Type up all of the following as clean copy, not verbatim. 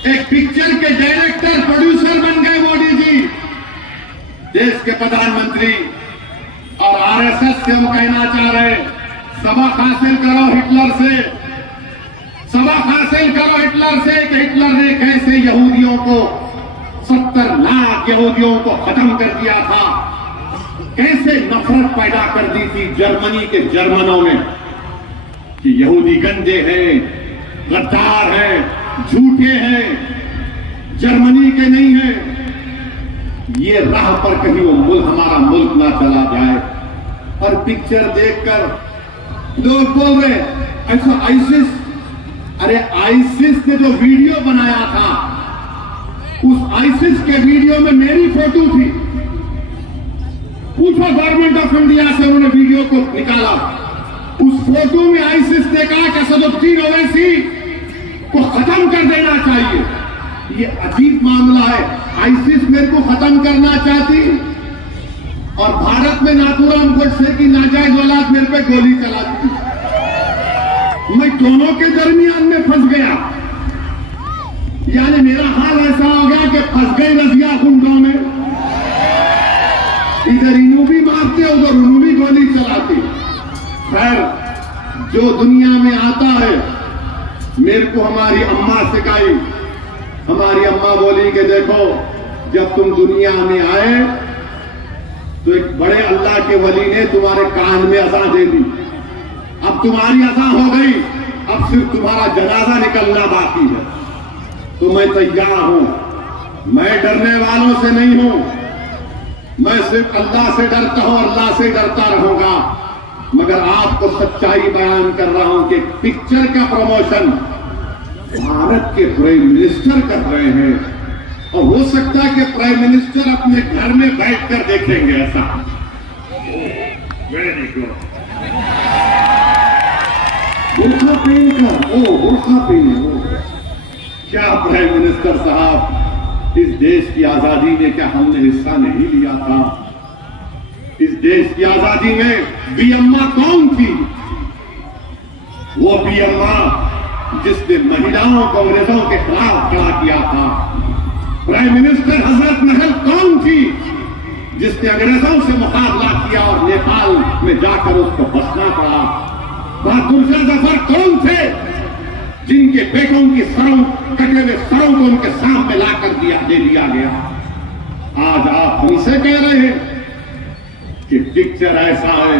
एक पिक्चर के director producer बन गए मोदी जी, देश के प्रधानमंत्री। और आरएसएस से हम कहना चाह रहे हैं, सबक हासिल करो हिटलर से, सबक हासिल करो हिटलर से कि हिटलर ने कैसे यहूदियों को 70 लाख यहूदियों को खत्म कर दिया था, कैसे नफरत पैदा कर दी थी जर्मनी के जर्मनों में कि यहूदी गंदे हैं, गद्दार हैं, झूठे हैं, जर्मनी के नहीं हैं। ये राह पर कहीं वो मुल्क, हमारा मुल्क ना चला जाए। और पिक्चर देखकर लोग बोल रहे ऐसा आईसिस, अरे आईसिस ने जो वीडियो बनाया था, उस आईसिस के वीडियो में मेरी फोटो थी। पूछो गवर्नमेंट ऑफ इंडिया से, उन्होंने वीडियो को निकाला। उस फोटो में आईसिस ने कहा कि सदुद्दीन ओवैसी को खत्म कर देना चाहिए। ये अजीब मामला है, आईसिस मेरे को खत्म करना चाहती और भारत में नाथूराम गोडसे की नाजायज औलाद मेरे पे गोली चलाती। मैं दोनों के दरमियान में फंस गया, यानी मेरा हाल ऐसा हो गया कि फंस गई रजिया गुंडों में, इधर इन्हों भी मारते उधर उन्हों भी गोली चलाते। खैर, जो दुनिया में आता है, मेरे को हमारी अम्मा सिखाई। हमारी अम्मा बोली कि देखो, जब तुम दुनिया में आए तो एक बड़े अल्लाह के वली ने तुम्हारे कान में अज़ान दे दी। अब तुम्हारी अज़ान हो गई, अब सिर्फ तुम्हारा जनाजा निकलना बाकी है। तो मैं तैयार हूं, मैं डरने वालों से नहीं हूं, मैं सिर्फ अल्लाह से डरता हूं, अल्लाह से डरता रहूंगा। मगर आपको सच्चाई बयान कर रहा हूं कि पिक्चर का प्रमोशन भारत के प्राइम मिनिस्टर कर रहे हैं, और हो सकता है कि प्राइम मिनिस्टर अपने घर में बैठकर देखेंगे ऐसा। Very good. बुर्खा पहनकर, बुर्खा पहने, क्या प्राइम मिनिस्टर साहब, इस देश की आजादी में क्या हमने हिस्सा नहीं लिया था? इस देश की आजादी में बी अम्मा कौन थी? वो बी अम्मा जिसने महिलाओं को अंग्रेजों के खिलाफ खड़ा किया था। प्राइम मिनिस्टर हजरत महल कौन थी जिसने अंग्रेजों से मुकाबला किया और नेपाल में जाकर उसको बसना पड़ा? बहादुर शाह जफर कौन थे जिनके बेटों की सरों, कटे हुए सरों को उनके सामने लाकर दे दिया गया? आज आप हमसे कह रहे हैं कि पिक्चर ऐसा है,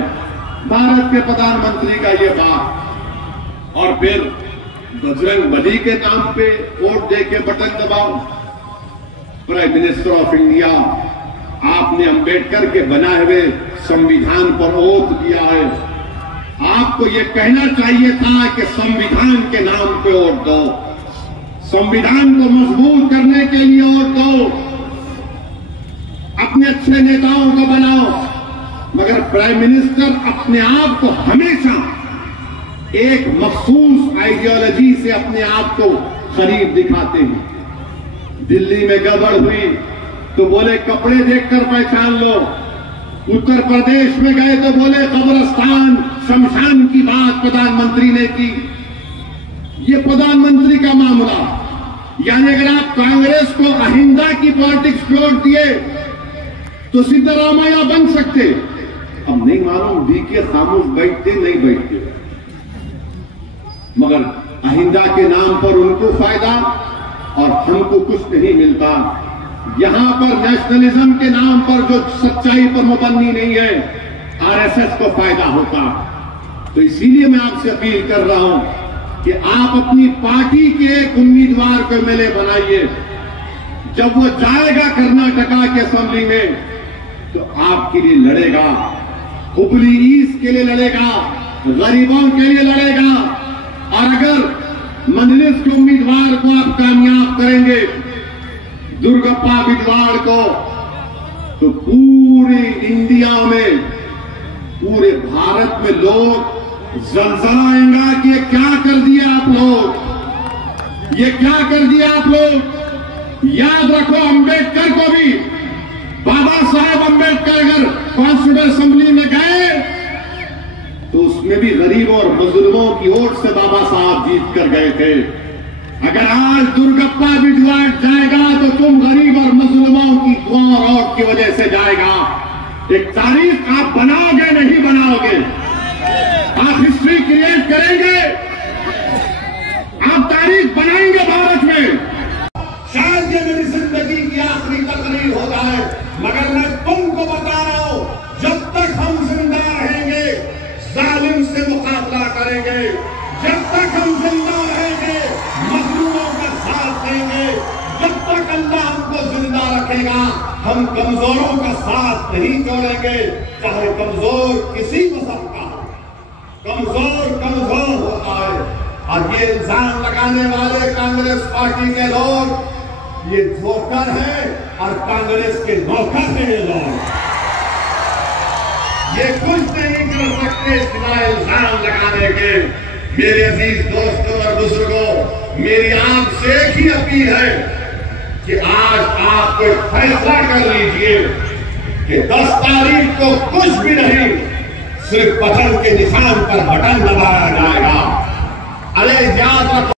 भारत के प्रधानमंत्री का ये बात, और फिर बजरंग बली के नाम पे वोट दे के बटन दबाओ। प्राइम मिनिस्टर ऑफ इंडिया, आपने अंबेडकर के बनाए हुए संविधान पर ओथ दिया है। आपको ये कहना चाहिए था कि संविधान के नाम पे वोट दो, संविधान को मजबूत करने के लिए वोट दो, अपने अच्छे नेताओं को बनाओ। मगर प्राइम मिनिस्टर अपने आप को हमेशा एक मखसूस आइडियोलॉजी से अपने आप को करीब दिखाते हैं। दिल्ली में गड़बड़ हुई तो बोले कपड़े देखकर पहचान लो, उत्तर प्रदेश में गए तो बोले कब्रिस्तान शमशान की बात प्रधानमंत्री ने की। ये प्रधानमंत्री का मामला, यानी अगर आप कांग्रेस को अहिंसा की पॉलिटिक्स छोड़ दिए तो सिद्धरामैया बन सकते। अब नहीं मालूम डीके खामोश बैठते नहीं बैठते, मगर अहिंसा के नाम पर उनको फायदा और हमको कुछ नहीं मिलता। यहां पर नेशनलिज्म के नाम पर जो सच्चाई पर मुबन्नी नहीं है, आरएसएस को फायदा होता। तो इसीलिए मैं आपसे अपील कर रहा हूं कि आप अपनी पार्टी के एक उम्मीदवार को एमएलए बनाइए। जब वो जाएगा कर्नाटका की असेंबली में तो आपके लिए लड़ेगा, हुबली ईस्ट के लिए लड़ेगा, गरीबों के लिए लड़ेगा। और अगर मजलिस के उम्मीदवार को आप कामयाब करेंगे, दुर्गप्पा बिदवाड़ को, तो पूरे इंडिया में, पूरे भारत में लोग जलजलाएंगे कि ये क्या कर दिया आप लोग, ये क्या कर दिया आप लोग। याद रखो, अंबेडकर को भी, बाबा साहेब अंबेडकर अगर कॉन्स्टिट्यूशन असेंबली में गए तो उसमें भी गरीब और मजलूमों की ओर से बाबा साहब जीत कर गए थे। अगर आज दुर्गप्पा भी जाएगा तो तुम गरीब और मजलूमों की दुआ और औट की वजह से जाएगा। एक तारीख आप बनाओगे नहीं बनाओगे, आप हिस्ट्री क्रिएट करेंगे, आप तारीख बनाएंगे भारत में। शायद ये मेरी जिंदगी की आखिरी तकरीर हो जाए, मगर मैं तुमको बता रहा हूं, जब तक हम जिंदा रहेंगे जालिम से मुकाबला करेंगे, जब तक हम जिंदा रहेंगे मजलूमों का साथ देंगे, जब तक अल्लाह हमको जिंदा रखेगा हम कमजोरों का साथ नहीं छोड़ेंगे, चाहे कमजोर किसी मजहब का हो। कमजोर होता है। और ये इल्जाम लगाने वाले कांग्रेस पार्टी के लोग ये जोकर है और कांग्रेस के नौकर हैं ये लोग। ये कुछ नहीं कर सकते सिवाय इल्जाम लगाने के। मेरे अजीज दोस्तों और बुजुर्गों, मेरी आपसे एक ही अपील है कि आज आप कोई फैसला कर लीजिए कि 10 तारीख को कुछ भी नहीं, सिर्फ बटन के निशान पर बटन दबाया जाएगा। अरे याद रखो।